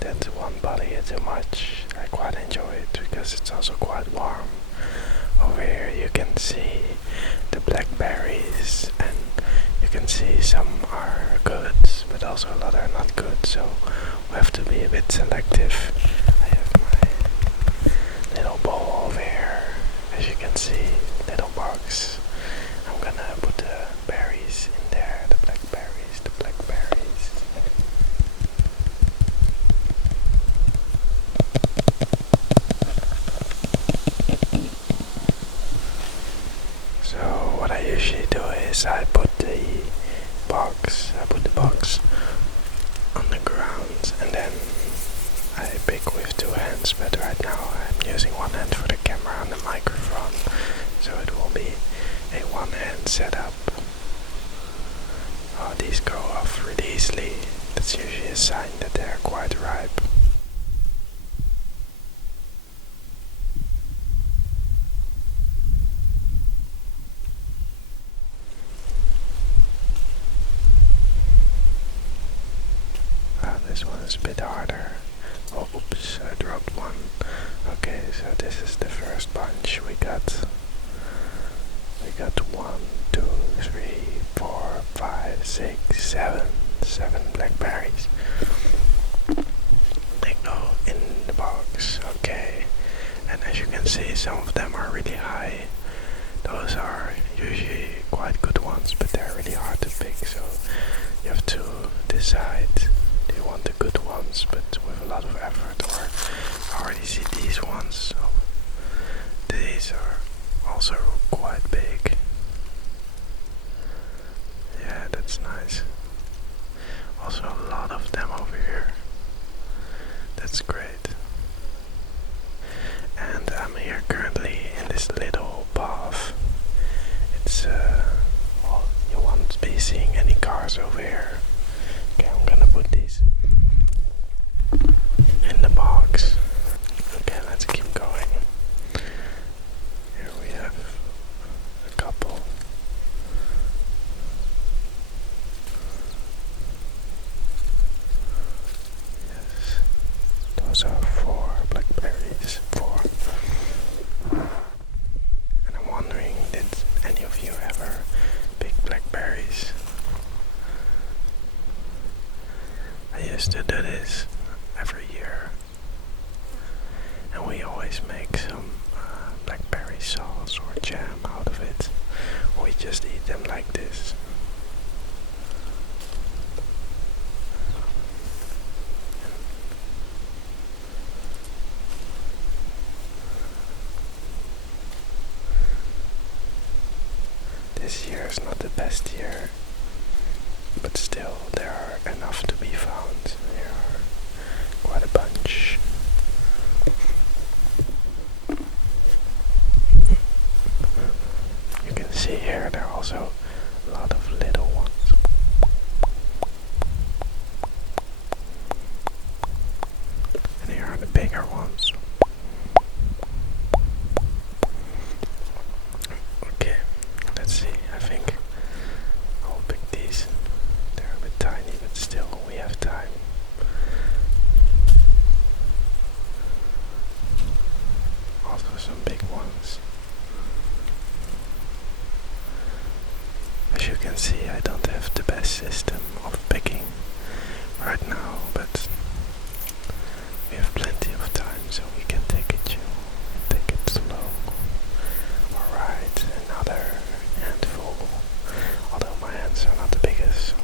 that won't bother you too much. I quite enjoy it because it's also quite warm. Over here you can see the blackberries, and you can see some are good, but also a lot are not good, so we have to be a bit selective. I have my little bowl over here, as you can see, little box. I'm gonna put the berries in there, the blackberries, the blackberries. So what I usually do is I put the box on the ground, and then I pick with two hands, but right now I'm using one hand for the camera and the microphone, so it will be a one-hand setup. Oh, these go off really easily. That's usually a sign that they're quite ripe. This one is a bit harder. Oh, oops, I dropped one. Okay, so this is the first bunch. We got 1, 2, 3, 4, 5, 6, 7 blackberries. They go in the box. Okay, and as you can see, some of them are really high. Those are usually quite good ones, but they're really hard to pick, so you have to decide. Do you want the good ones, but with a lot of effort, or I already see these ones, so these are also quite big. Yeah, that's nice. Also a lot of them over here. That's great. And I'm here currently in this little path. It's well, you won't be seeing any cars over here. Okay, I'm gonna put these in the box. Okay, let's keep going. Here we have a couple. Yes, those are 4 blackberries. 4. And I'm wondering, did any of you ever pick blackberries? I used to do this every year, and we always make some blackberry sauce or jam out of it, or we just eat them like this. This year is not the best year, but still there are enough to be found. There are quite a bunch. You can see here there are also a lot of little ones. And here are the bigger ones. Okay, let's see, I think I'll pick these. They're a bit tiny, but still we have time. Also some big ones. As you can see, I don't have the best system of picking right now, but we have plenty of time, so we can take it chill, take it slow. Alright, another handful, although my hands are not the biggest.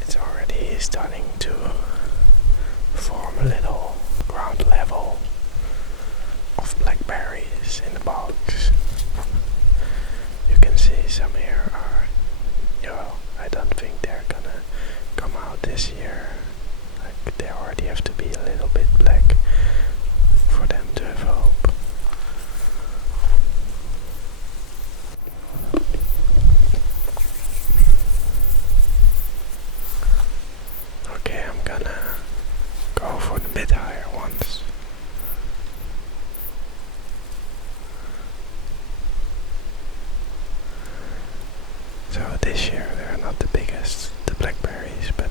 It's already starting to form a little ground level of blackberries in the box. You can see some here are, well, I don't think they're gonna come out this year. Like, they already have to be a little bit black for them to have hope. Okay, I'm gonna go for the bit higher ones. So this year they're not the biggest, the blackberries, but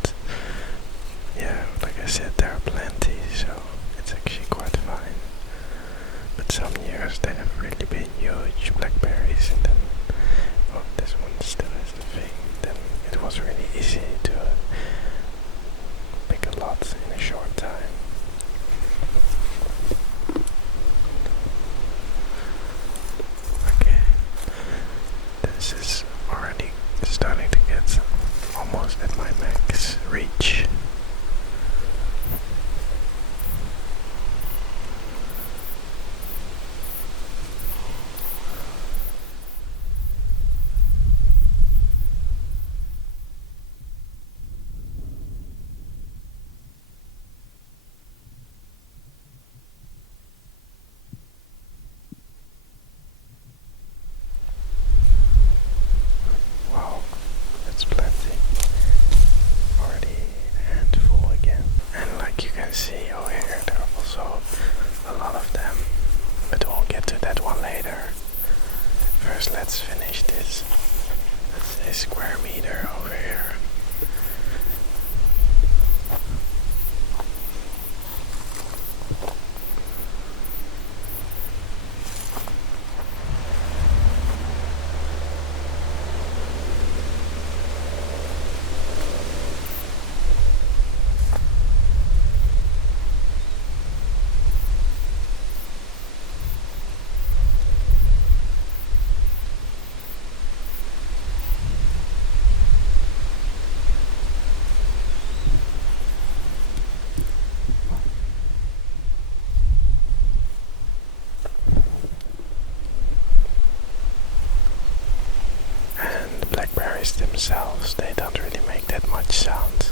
themselves, they don't really make that much sound.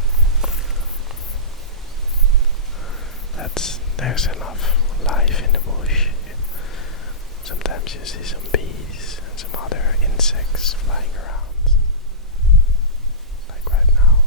But there's enough life in the bush. Sometimes you see some bees and some other insects flying around, like right now.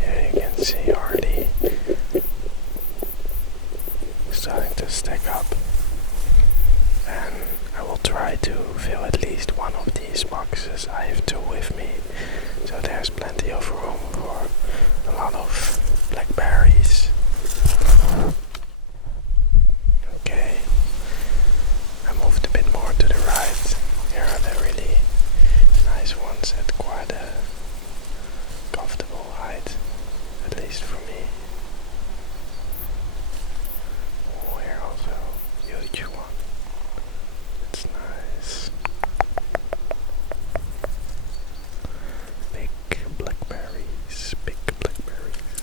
Here you can see already starting to stack up, and I will try to fill at least one of these boxes. I have two with me, so there's plenty of room for a lot of blackberries. Okay, I moved a bit more to the right. Here are the really nice ones at quite a comfortable height, at least for me. Oh, here also, huge one. It's nice. Big blackberries, big blackberries.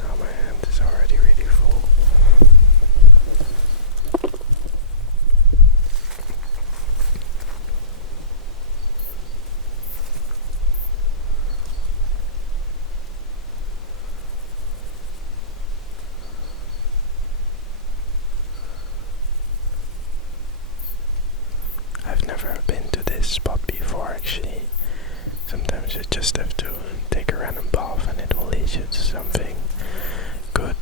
Now my hand is already really full. I've never been to this spot before actually. Sometimes you just have to take a random path and it will lead you to something good,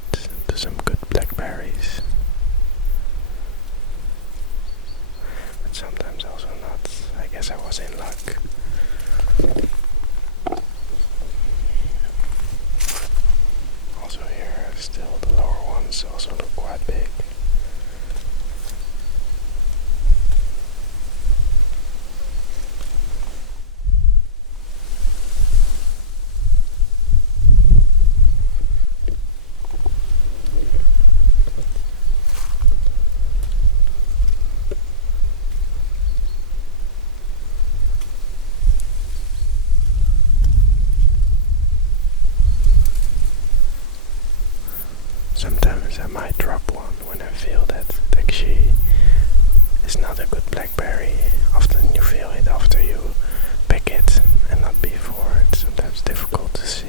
to some good blackberries. But sometimes also not. I guess I was in luck. Also here, still the lower ones also look quite big. Sometimes I might drop one when I feel that it actually is not a good blackberry. Often you feel it after you pick it and not before. It's sometimes difficult to see.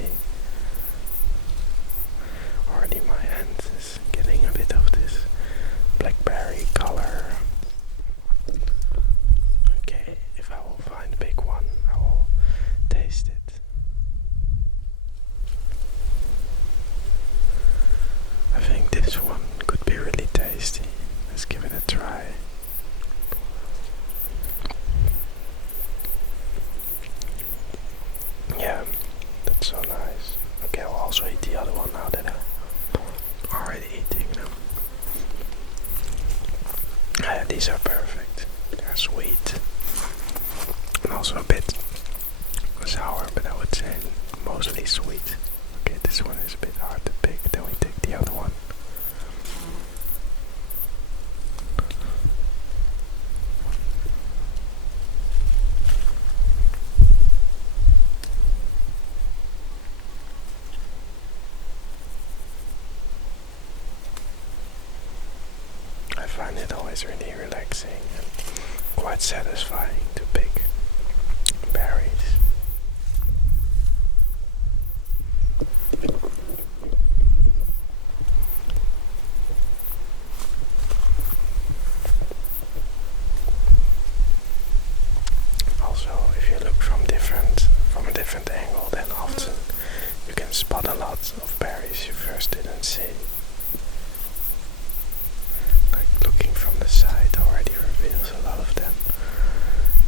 Already my hand is getting a bit of this blackberry color. Okay, if I will find a big one, I will taste it. I think this one could be really tasty. Let's give it a try. Yeah, that's so nice. Okay, I'll also eat the other one now that I'm already eating them. These are perfect. They're sweet. And also a bit sour, but I would say mostly sweet. Okay, this one is a bit hard to pick. Then we take the other one. I find it always really relaxing and quite satisfying to pick berries. Also, if you look from a different angle, then often you can spot a lot of berries you first didn't see. Like looking from the side already reveals a lot of them,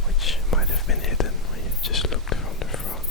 which might have been hidden when you just looked from the front.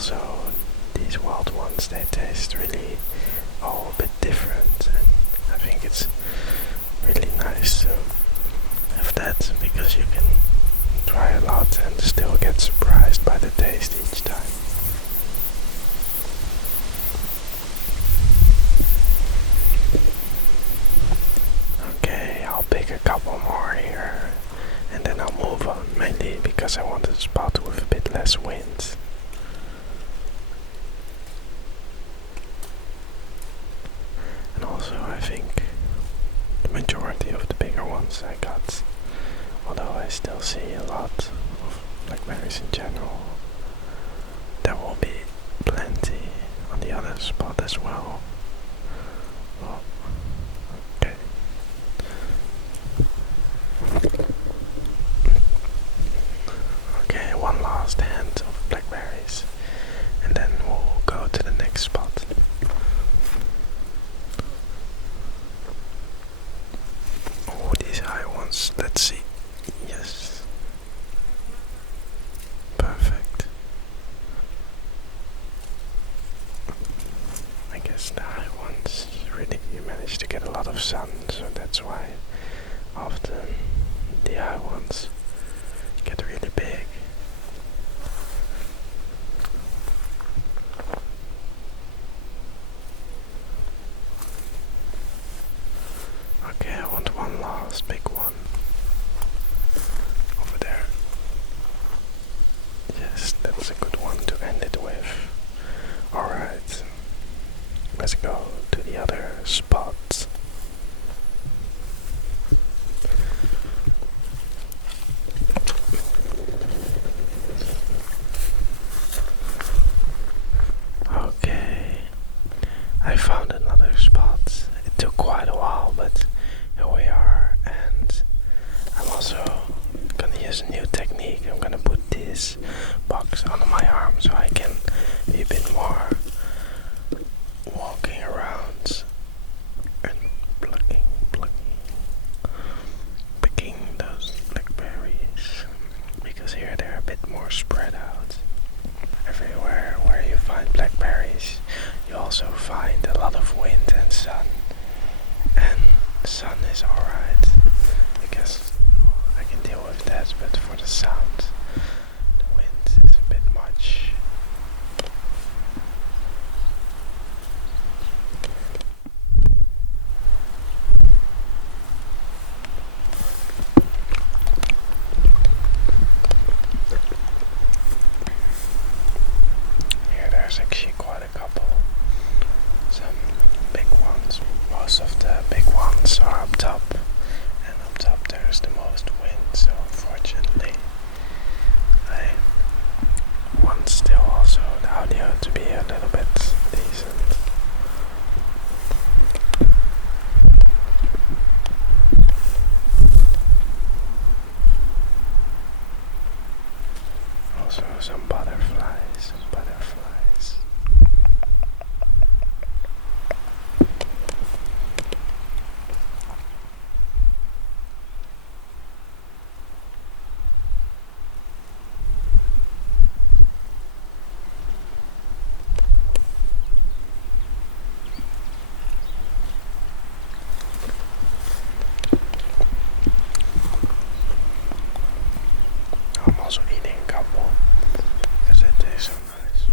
also these wild ones, they taste really all a bit different, and I think it's really nice to have that because you can try a lot and still get surprised by the taste each time. Okay, I'll pick a couple more here and then I'll move on, mainly because I want a spot with a bit less wind. And also I think the majority of the bigger ones I got, although I still see a lot of blackberries in general, there will be plenty on the other spot as well. Well, okay. Okay, one last hand of blackberries and then we'll go to the next spot. Oh, these high ones, let's see. Yes. Perfect. I guess the high ones really, you manage to get a lot of sun, so that's why often the high ones get really big. Okay, I want one last big one over there. Yes, that's a good one to end it with. Alright, let's go to the other spot. Okay, I found another spot. It took quite a while, but here we are, and I'm also gonna use a new technique. I'm gonna put this box under my arm so I can be a bit more walking around and picking those blackberries, because here they're a bit more spread out. Everywhere where you find blackberries, you also find a lot of wind and sun. And sun is alright, because I can deal with that, but for the sound, the wind is a bit much. Here there's actually quite a couple. Some big ones. Most of the big ones are up top, and up top there's the most wind, so unfortunately I want still also the audio to be a little bit decent. Also some butterflies. I'm also eating a couple because it tastes so nice.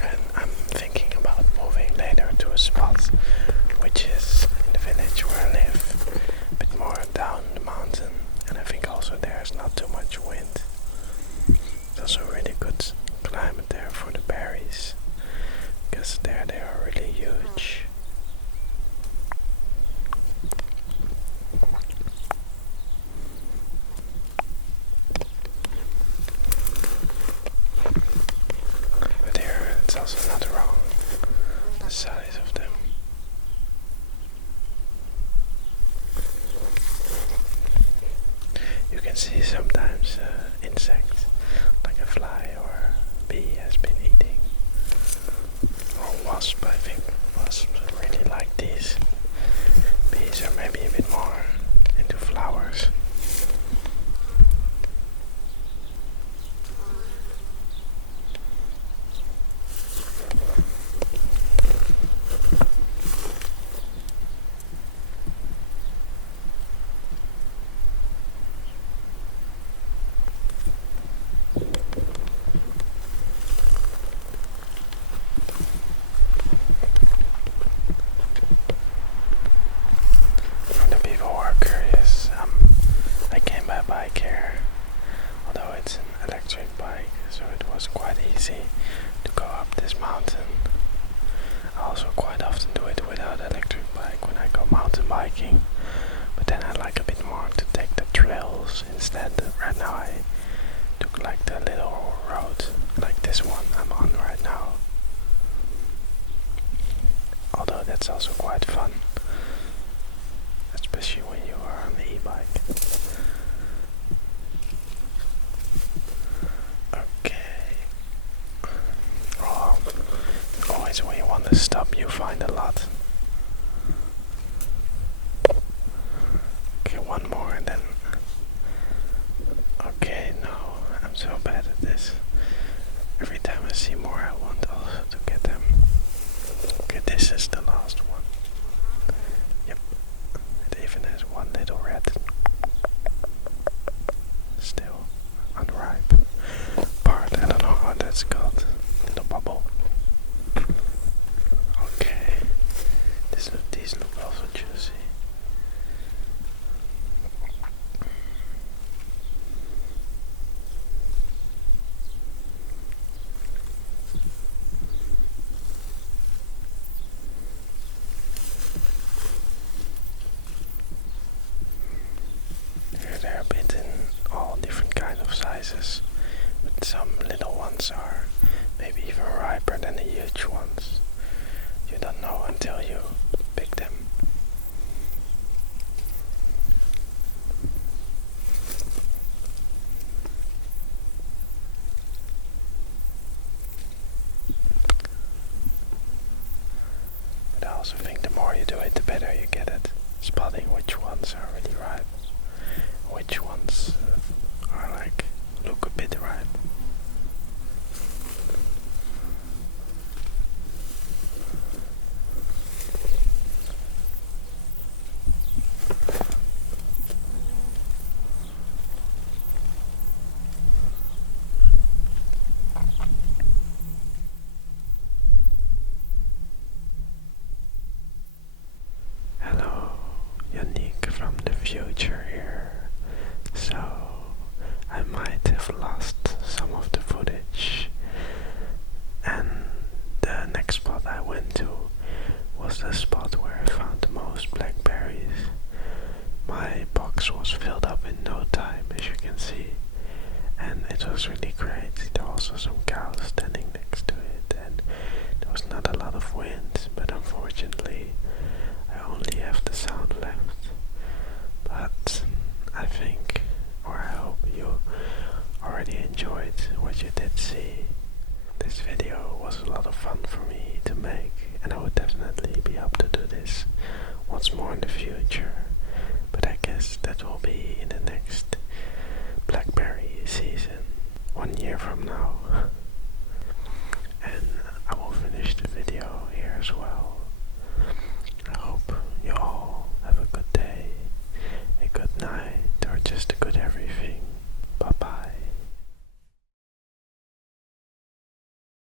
And I'm thinking about moving later to a spot Okay, one more and then... Okay, no, I'm so bad at this. Every time I see more, I want also to get them. Okay, this is the last one. Yep, it even has one little red. Still unripe part. I don't know how that's called. Little bubble. Okay, these look also juicy. They're a bit in all different kind of sizes, but some little ones are maybe even riper than the huge ones. You don't know until you pick them. But I also think the more you do it, the better you get at spotting which ones are really ripe, which ones are like look a bit ripe. Hello, Yannick from the future here. So, I might have lost some of the footage, and the next spot I went to was the spot where I found the most blackberries. My box was filled up in no time, as you can see, and it was really great. There were also some cows standing next to it, and there was not a lot of wind, but unfortunately I only have the sound left. But I think, or I hope you already enjoyed what you did see. This video was a lot of fun for me to make, and I would definitely be up to do this once more in the future. But I guess that will be in the next blackberry season, 1 year from now.